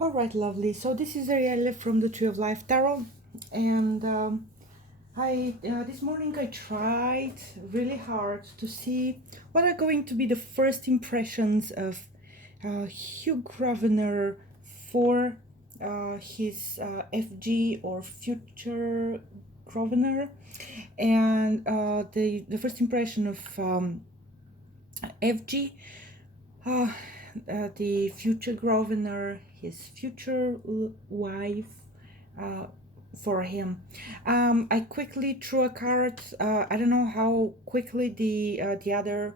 All right, lovely. So this is Arielle from the Tree of Life Tarot, and I this morning I tried really hard to see what are going to be the first impressions of Hugh Grosvenor for his FG or future Grosvenor, and the first impression of FG. Uh, the future Grosvenor, his future wife, uh, for him. I quickly drew a card. I don't know how quickly the other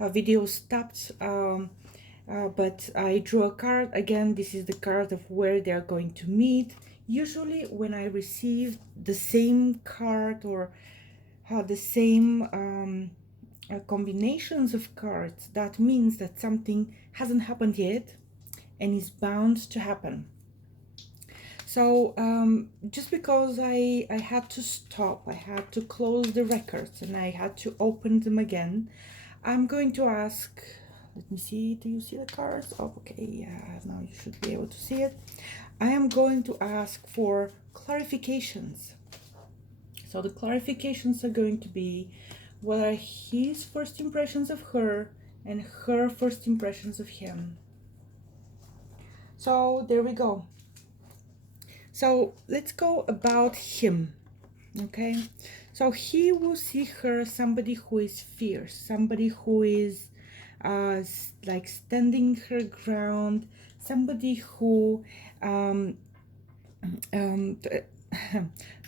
video stopped, but I drew a card. Again, this is the card of where they are going to meet. Usually, when I receive the same card or the same combinations of cards, that means that something hasn't happened yet and is bound to happen. So just because I had to stop, I had to close the records and I had to open them again, I'm going to ask, let me see, do you see the cards? Oh, okay, yeah, now you should be able to see it. I am going to ask for clarifications. So the clarifications are going to be what are his first impressions of her and her first impressions of him. So there we go. So let's go about him, okay? So he will see her somebody who is fierce, somebody who is like standing her ground, somebody who um,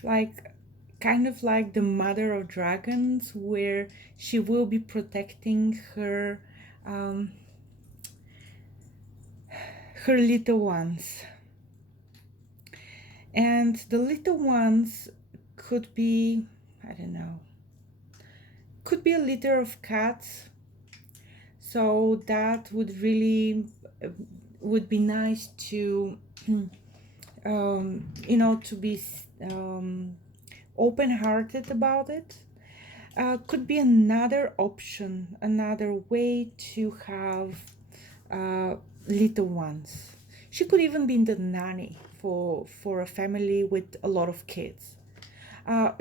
like kind of like the mother of dragons, where she will be protecting her her little ones. And the little ones could be, I don't know, could be a litter of cats. So that would really would be nice to to be open-hearted about it. Could be another option, another way to have little ones. She could even be the nanny for a family with a lot of kids.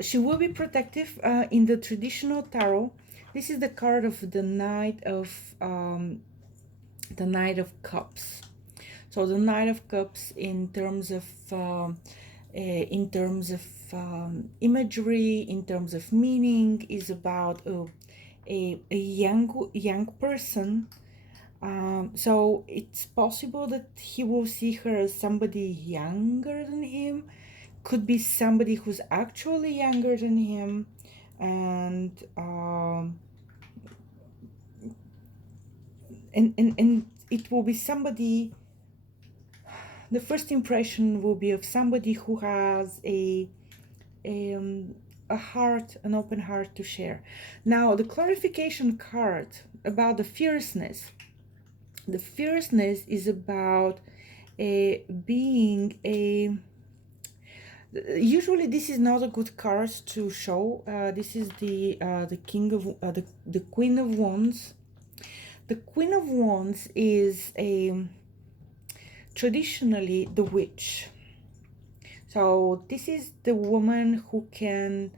She will be protective in the traditional tarot. This is the card of the Knight of Cups. So the Knight of Cups, in terms of imagery, in terms of meaning, is about a young person. So it's possible that he will see her as somebody younger than him. Could be somebody who's actually younger than him, and it will be somebody. The first impression will be of somebody who has a heart, an open heart to share. Now, the clarification card about the fierceness. The fierceness is about being a. Usually, this is not a good card to show. This is the King of the Queen of Wands. The Queen of Wands is traditionally the witch. So this is the woman who can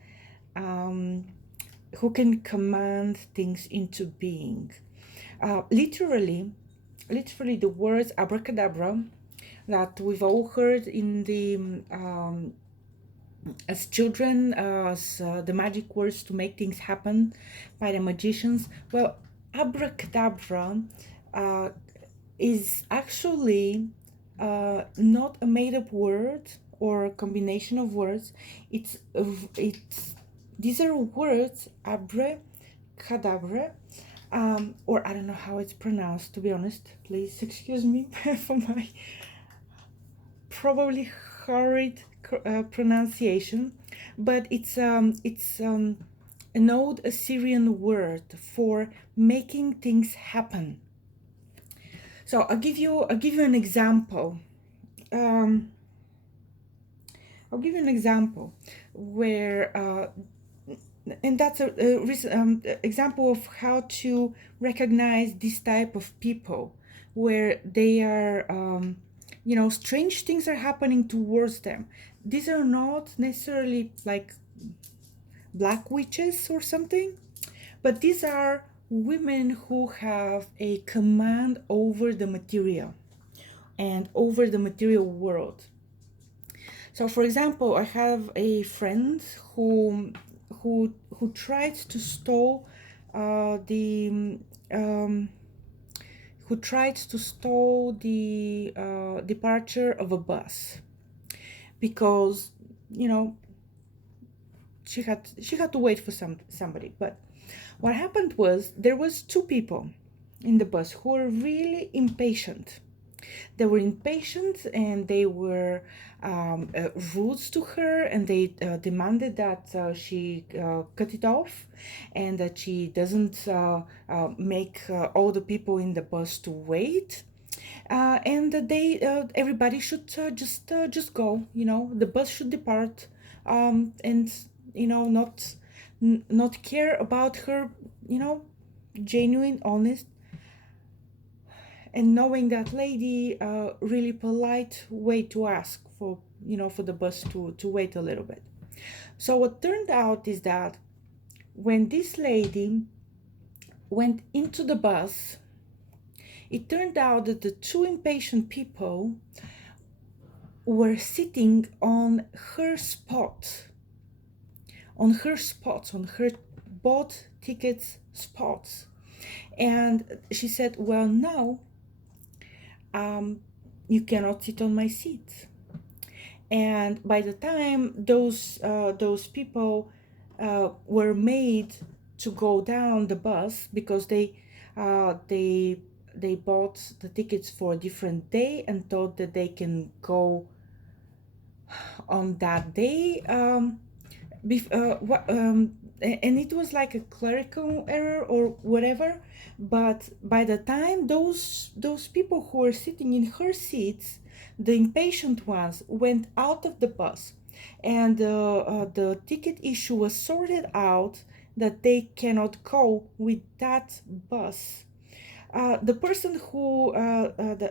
command things into being. Literally, the words abracadabra that we've all heard in the as children, as the magic words to make things happen by the magicians. Well, abracadabra is actually not a made-up word or a combination of words. It's these are words, abracadabra, or I don't know how it's pronounced, to be honest. Please excuse me for my probably horrid pronunciation, but it's an old Assyrian word for making things happen. So I'll give you an example. I'll give you an example where, and that's a recent example of how to recognize this type of people, where they are strange things are happening towards them. These are not necessarily like black witches or something, but these are women who have a command over the material and over the material world. So, for example, I have a friend who tried to stall the who tried to stall the departure of a bus because she had to wait for somebody. But what happened was there was two people in the bus who were really impatient. They were impatient and they were rude to her, and they demanded that she cut it off and that she doesn't make all the people in the bus to wait. And they everybody should just go. The bus should depart, and not care about her. Genuine, honest, and knowing that lady, really polite way to ask for the bus to wait a little bit. So what turned out is that when this lady went into the bus, it turned out that the two impatient people were sitting on her spot, on her bought tickets spots. And she said, well, no, you cannot sit on my seat. And by the time those people were made to go down the bus, because they bought the tickets for a different day and thought that they can go on that day, and it was like a clerical error or whatever. But by the time those people who were sitting in her seats, the impatient ones, went out of the bus, and the ticket issue was sorted out that they cannot go with that bus, the person who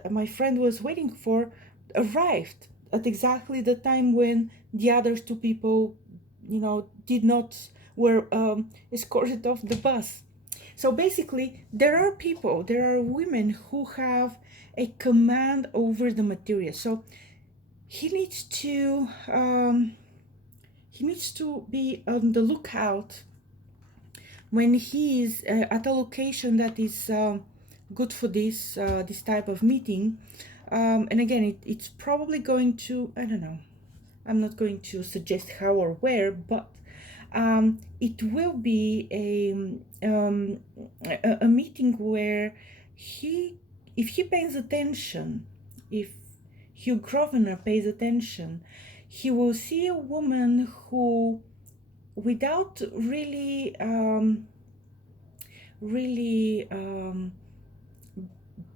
my friend was waiting for arrived at exactly the time when the other two people did not were escorted off the bus. So basically, there are women who have a command over the material. So he needs to be on the lookout when he is at a location that is good for this type of meeting. And again, it's probably going to, I don't know, I'm not going to suggest how or where, but it will be a meeting where if he pays attention, if Hugh Grosvenor pays attention, he will see a woman who, without really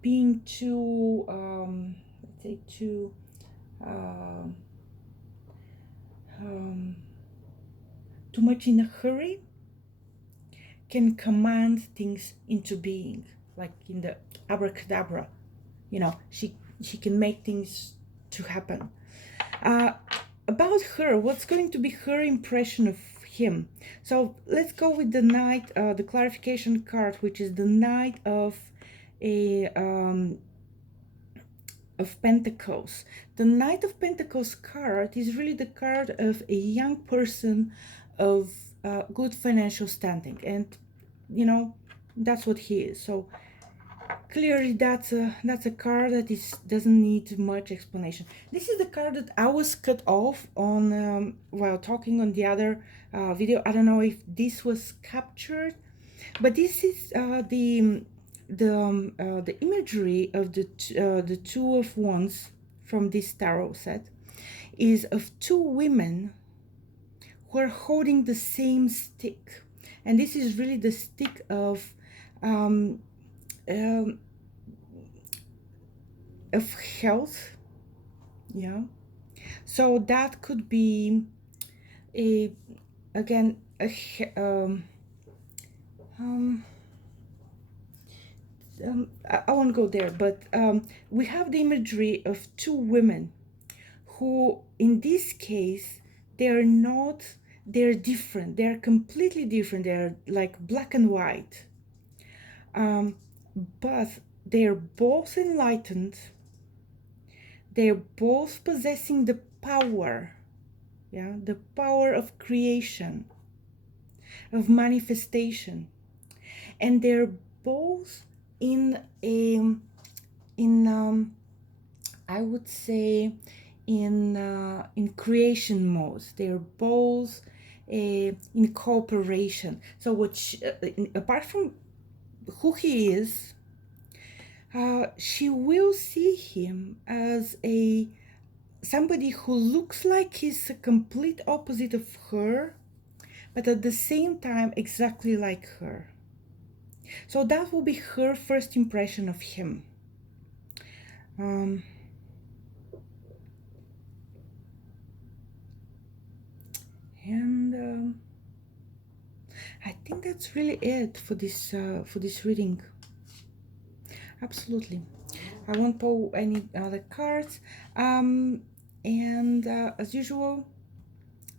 being too let's say too too much in a hurry, can command things into being, like in the abracadabra. She can make things to happen. About her, what's going to be her impression of him? So let's go with the knight, the clarification card, which is the Knight of Pentacles. The Knight of Pentacles card is really the card of a young person of good financial standing, and that's what he is. So clearly that's a card that doesn't need much explanation. This is the card that I was cut off on while talking on the other video. I don't know if this was captured, but this is the imagery of the Two of Wands from this tarot set is of two women who are holding the same stick, and this is really the stick of health. Yeah, so that could be I won't go there, but we have the imagery of two women who, in this case, they're not, they're different, they're completely different, they're like black and white. But they're both enlightened, they're both possessing the power, yeah, the power of creation, of manifestation, and they're both in a, I would say, in creation mode. They're both in cooperation. So apart from who he is, she will see him as somebody who looks like he's a complete opposite of her, but at the same time exactly like her. So that will be her first impression of him. And I think that's really it for this reading. Absolutely. I won't pull any other cards. And as usual,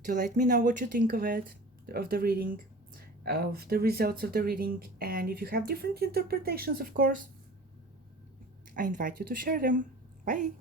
to let me know what you think of it, of the reading, of the results of the reading, and if you have different interpretations, of course, I invite you to share them. Bye.